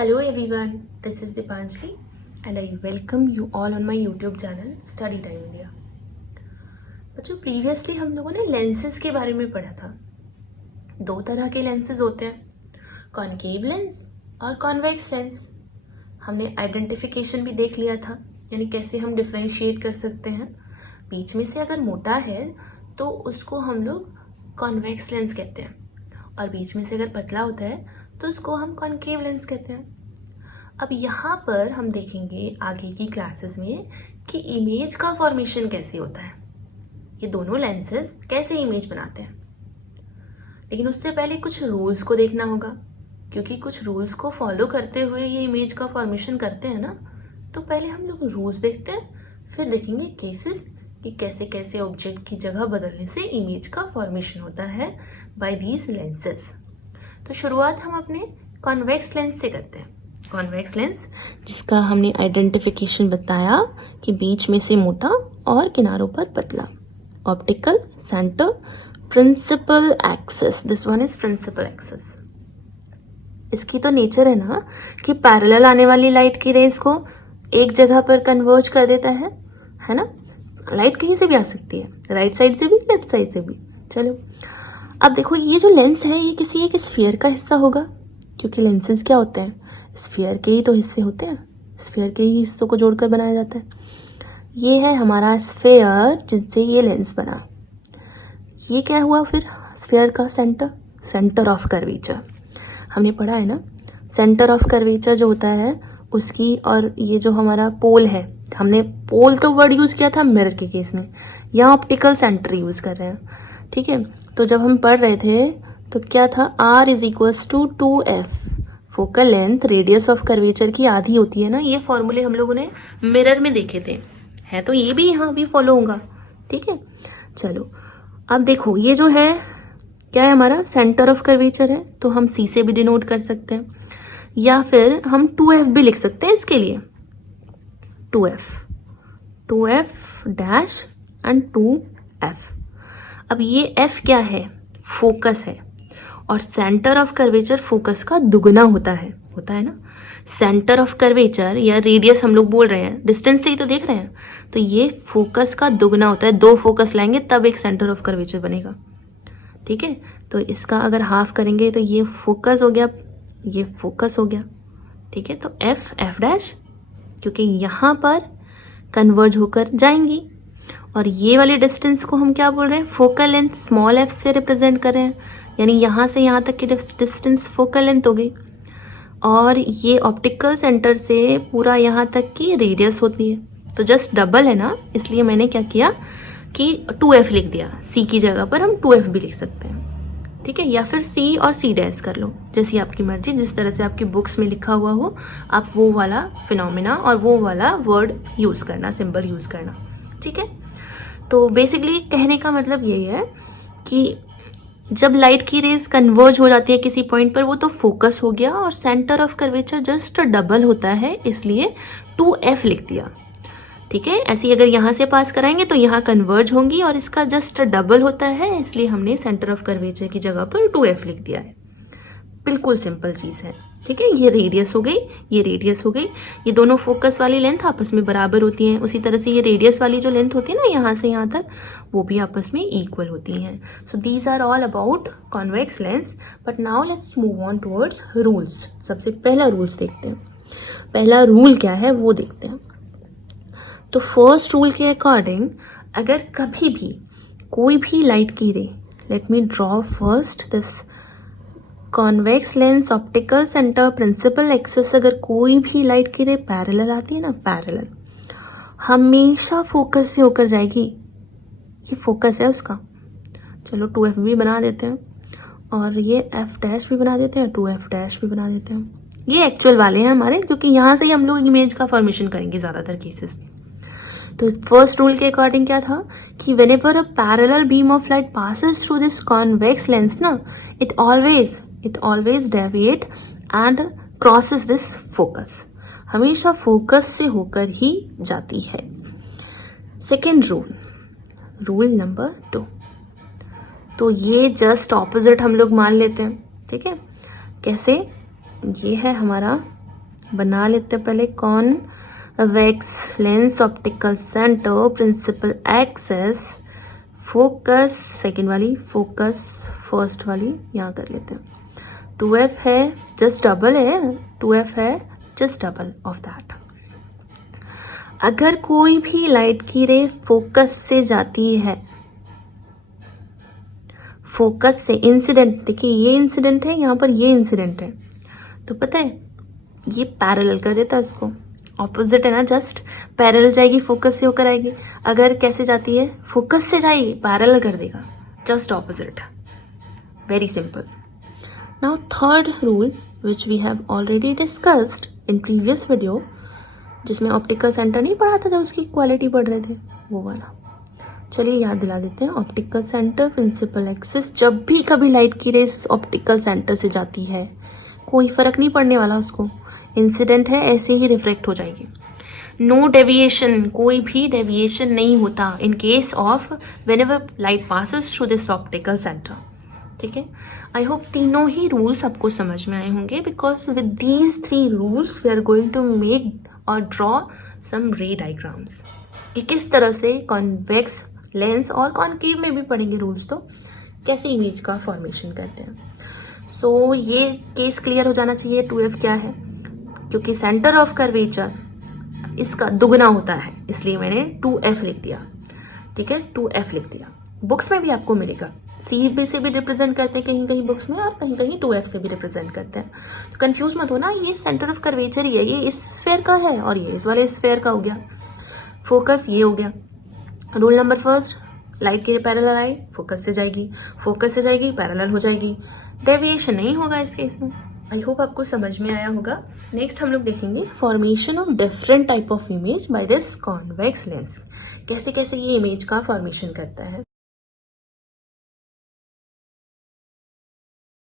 Hello everyone, this is Dipanjali and I welcome you all on my YouTube channel Study Time India। बच्चों previously हम लोगों ने lenses के बारे में पढ़ा था। दो तरह के लेंसेज होते हैं, कॉनकेव लेंस और कॉन्वेक्स लेंस। हमने आइडेंटिफिकेशन भी देख लिया था, यानी कैसे हम डिफ्रेंशिएट कर सकते हैं। बीच में से अगर मोटा है तो उसको हम लोग कॉन्वेक्स लेंस कहते हैं और बीच में से अगर पतला होता है तो उसको हम कॉनकेव लेंस कहते हैं। अब यहाँ पर हम देखेंगे आगे की क्लासेस में कि इमेज का फॉर्मेशन कैसे होता है, ये दोनों लेंसेज कैसे इमेज बनाते हैं। लेकिन उससे पहले कुछ रूल्स को देखना होगा, क्योंकि कुछ रूल्स को फॉलो करते हुए ये इमेज का फॉर्मेशन करते हैं ना। तो पहले हम लोग रूल्स देखते हैं, फिर देखेंगे केसेस कि कैसे कैसे ऑब्जेक्ट की जगह बदलने से इमेज का फॉर्मेशन होता है बाय दीज लेंसेज। तो शुरुआत हम अपने कॉन्वेक्स लेंस से करते हैं। कॉन्वेक्स लेंस जिसका हमने आइडेंटिफिकेशन बताया कि बीच में से मोटा और किनारों पर पतला। Optical centre principal axis, this one is principal axis. इसकी तो नेचर है ना कि पैरेलल आने वाली लाइट की रेज को एक जगह पर कन्वर्ज कर देता है ना। लाइट कहीं से भी आ सकती है, राइट साइड से भी लेफ्ट साइड से भी। चलो अब देखो, ये जो लेंस है ये किसी एक स्फीयर का हिस्सा होगा, क्योंकि लेंसेज क्या होते हैं, स्फीयर के ही तो हिस्से होते हैं, स्फीयर के ही हिस्सों को जोड़कर बनाया जाता है। ये है हमारा स्फीयर जिनसे ये लेंस बना। ये क्या हुआ फिर, स्फीयर का सेंटर ऑफ कर्वेचर। हमने पढ़ा है ना, सेंटर ऑफ कर्वेचर जो होता है उसकी, और ये जो हमारा पोल है, हमने पोल तो वर्ड यूज किया था मिरर के केस में, यहाँ ऑप्टिकल सेंटर यूज कर रहे हैं, ठीक है। तो जब हम पढ़ रहे थे तो क्या था, R is equals to 2F, focal length radius of curvature की आधी होती है ना। ये फॉर्मूले हम लोगों ने मिरर में देखे थे, है तो ये भी यहाँ भी फॉलो होगा, ठीक है। चलो अब देखो, ये जो है क्या है, हमारा सेंटर ऑफ कर्वेचर है, तो हम C से भी डिनोट कर सकते हैं, या फिर हम 2F भी लिख सकते हैं इसके लिए। 2F dash and 2F। अब ये F क्या है, फोकस है, और सेंटर ऑफ कर्वेचर फोकस का दुगना होता है ना। सेंटर ऑफ कर्वेचर या रेडियस हम लोग बोल रहे हैं, डिस्टेंस से ही तो देख रहे हैं, तो ये फोकस का दुगना होता है। दो फोकस लाएंगे तब एक सेंटर ऑफ कर्वेचर बनेगा, ठीक है। तो इसका अगर हाफ करेंगे तो ये फोकस हो गया, ये फोकस हो गया, ठीक है। तो F डैश, क्योंकि यहाँ पर कन्वर्ज होकर जाएंगी, और ये वाले डिस्टेंस को हम क्या बोल रहे हैं, फोकल लेंथ, स्मॉल f से रिप्रेजेंट कर रहे हैं, यानी यहाँ से यहाँ तक की डिस्टेंस फोकल लेंथ हो गई। और ये ऑप्टिकल सेंटर से पूरा यहाँ तक की रेडियस होती है, तो जस्ट डबल है ना, इसलिए मैंने क्या किया कि 2F लिख दिया। C की जगह पर हम 2F भी लिख सकते हैं, ठीक है, या फिर C और C डैश कर लो, जैसी आपकी मर्जी, जिस तरह से आपकी बुक्स में लिखा हुआ हो आप वो वाला फिनोमिना और वो वाला वर्ड यूज करना, सिंबल यूज करना, ठीक है। तो बेसिकली कहने का मतलब यही है कि जब लाइट की रेज कन्वर्ज हो जाती है किसी पॉइंट पर, वो तो फोकस हो गया, और centre of curvature just double होता है, इसलिए 2F लिख दिया, ठीक है। ऐसे अगर यहाँ से पास कराएंगे तो यहाँ कन्वर्ज होंगी, और इसका जस्ट डबल होता है, इसलिए हमने सेंटर ऑफ कर्वेचर की जगह पर 2F लिख दिया है। बिल्कुल सिंपल चीज है, ठीक है। ये रेडियस हो गई, ये रेडियस हो गई, ये दोनों फोकस वाली लेंथ आपस में बराबर होती हैं। उसी तरह से ये रेडियस वाली जो लेंथ होती है ना, यहाँ से यहाँ तक, वो भी आपस में इक्वल होती हैं। So these are all about convex lens. But now let's move on towards rules. सबसे पहला रूल्स देखते हैं, पहला रूल क्या है वो देखते हैं। तो फर्स्ट रूल के अकॉर्डिंग, अगर कभी भी कोई भी लाइट की ray, let me draw first this convex lens, optical centre, principal axis, अगर कोई भी लाइट की रे पैरेलल आती है ना, पैरेलल हमेशा फोकस से होकर जाएगी। ये फोकस है उसका। चलो 2F भी बना देते हैं, और ये F डैश भी बना देते हैं, 2F डैश भी बना देते हैं। ये एक्चुअल वाले हैं हमारे, क्योंकि यहाँ से ही हम लोग इमेज का फॉर्मेशन करेंगे ज्यादातर केसेस में। तो फर्स्ट रूल के अकॉर्डिंग क्या था कि whenever a parallel beam of light passes through this convex lens ना, it always deviate and crosses this focus, हमेशा फोकस से होकर ही जाती है। सेकेंड रूल नंबर 2, तो ये जस्ट ऑपोजिट हम लोग मान लेते हैं, ठीक है। कैसे, ये है हमारा बना लेते हैं पहले convex lens, optical centre, principal axis, focus second वाली, फोकस फर्स्ट वाली यहाँ कर लेते हैं. 2f है, जस्ट डबल है, 2f है जस्ट डबल ऑफ दैट. अगर कोई भी लाइट की रे फोकस से जाती है, फोकस से इंसिडेंट, देखिए ये इंसिडेंट है, यहाँ पर ये इंसिडेंट है, तो पता है ये पैरेलल कर देता है उसको. ऑपोजिट है ना, जस्ट पैरेलल जाएगी, फोकस से होकर आएगी. अगर कैसे जाती है, फोकस से जाएगी, पैरेलल कर देगा, just opposite. Very simple. Now third rule which we have already discussed in previous video, जिसमें ऑप्टिकल सेंटर नहीं पढ़ा था जब उसकी क्वालिटी पढ़ रहे थे, वो वाला. चलिए याद दिला देते हैं. ऑप्टिकल सेंटर, प्रिंसिपल एक्सिस, जब भी कभी लाइट की रेस ऑप्टिकल सेंटर से जाती है कोई फर्क नहीं पड़ने वाला उसको, इंसिडेंट है ऐसे ही रिफ्लेक्ट हो जाएगी. नो डेविएशन, कोई भी डेविएशन नहीं होता in case of whenever light passes through this optical centre. ठीक है, आई होप तीनों ही रूल्स आपको समझ में आए होंगे, because with these 3 rules we are going to make और ड्रॉ सम रे डायग्राम्स कि किस तरह से कॉन्वेक्स लेंस और कॉनकेव में भी पढ़ेंगे रूल्स, तो कैसे इमेज का फॉर्मेशन करते हैं. सो ये केस क्लियर हो जाना चाहिए. 2f क्या है, क्योंकि सेंटर ऑफ कर्वेचर इसका दुगना होता है, इसलिए मैंने 2f लिख दिया. ठीक है, 2f लिख दिया. बुक्स में भी आपको मिलेगा, सी से भी रिप्रेजेंट करते हैं कहीं कहीं बुक्स में, और कहीं कहीं 2f से भी रिप्रेजेंट करते हैं. तो कंफ्यूज मत हो ना, ये सेंटर ऑफ कर्वेचर ही है, ये इस स्फेयर का है और ये इस वाले स्फेयर का हो गया. फोकस ये हो गया. रूल नंबर फर्स्ट, लाइट के पैरेलल आई, फोकस से जाएगी, फोकस से जाएगी, पैरेलल हो जाएगी, डेविएशन नहीं होगा इस केस में. आई होप आपको समझ में आया होगा. नेक्स्ट हम लोग देखेंगे formation of different type of image by this convex lens, कैसे कैसे ये इमेज का फॉर्मेशन करता है.